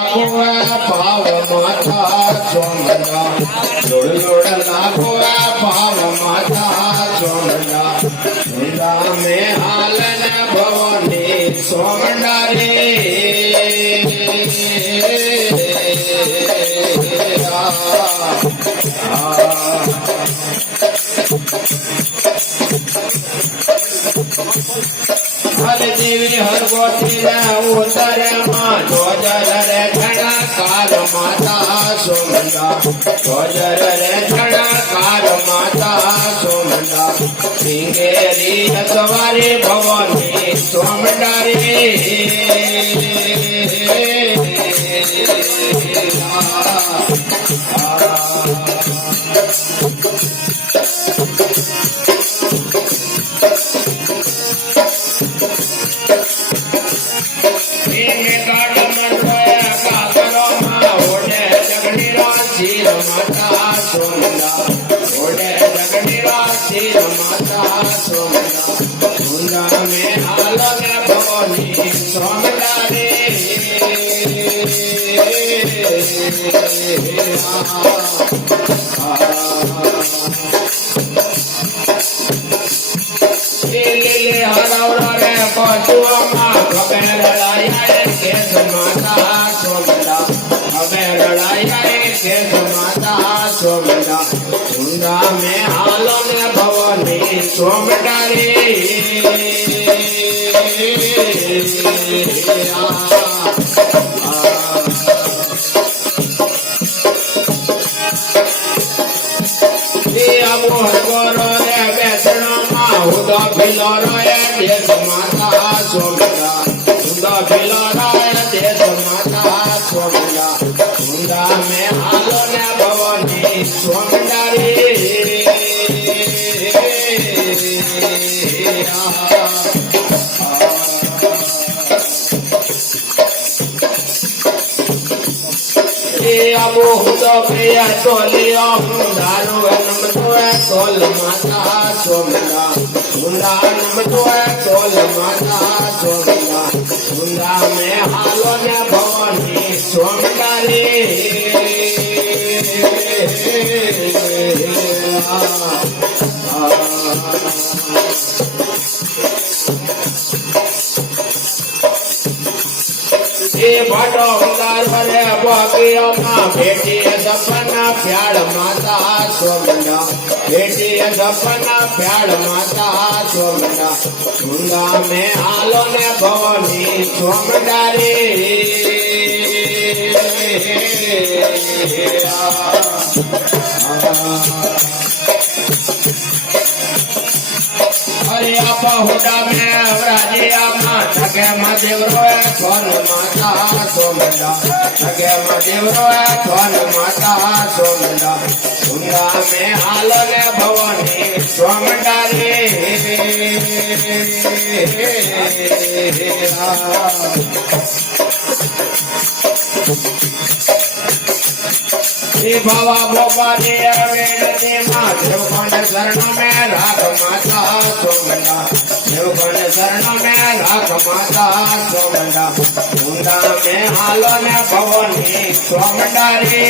ભાવ માતા ચોમડા જોડ જોડ લાખો ભાવ માતા ચોમડા ઊંડા મે હાલન ભવની સોમડા રે હર દેવી હર ગોઠી ઉતર માં જોજર રે ઘણાકાર માતા સોમડા જોજર રે ઘણાકાર માતા સોમડા સિંગેરી સવારે ભવાની સોમડા રે माता सोमना में आलग भवनी सोमना रे हरौरा रे पशुआ खबर लड़ाया के माता सोमना खबर लड़ाया के माता सोमना ऊंडा में आलग भवनी सोमना रे माता सोमना उदा फिलराय देश माता सोमना ऊंडा में आलन भवनी सोमना रे प्रिया तोलिया दारू नम तोल माता सोमना ऊंडा नम तोल माता सोमना ऊंडा में हालो ने भवनी सोमना रे भाटो उदार भरे बाकिया बेटी सपना प्याड़ माता सोमना बेटी सपना प्याड़ माता सोमना ऊंडा में आलो ने भवनी सोमना रे अरे आपा हुडा में राजिया ठगे महादेव रोए कौन माता सोमना ठगे महादेव रोए कौन माता सोमना ऊंडा में हालो ने भवनी सोमना रे बाबा भोपाली वेणती माँ देवगण शरण में राख माता सोमना देवगण शरण में राख माता सोमना ऊंडा में हालो ने भवनी सोमना रे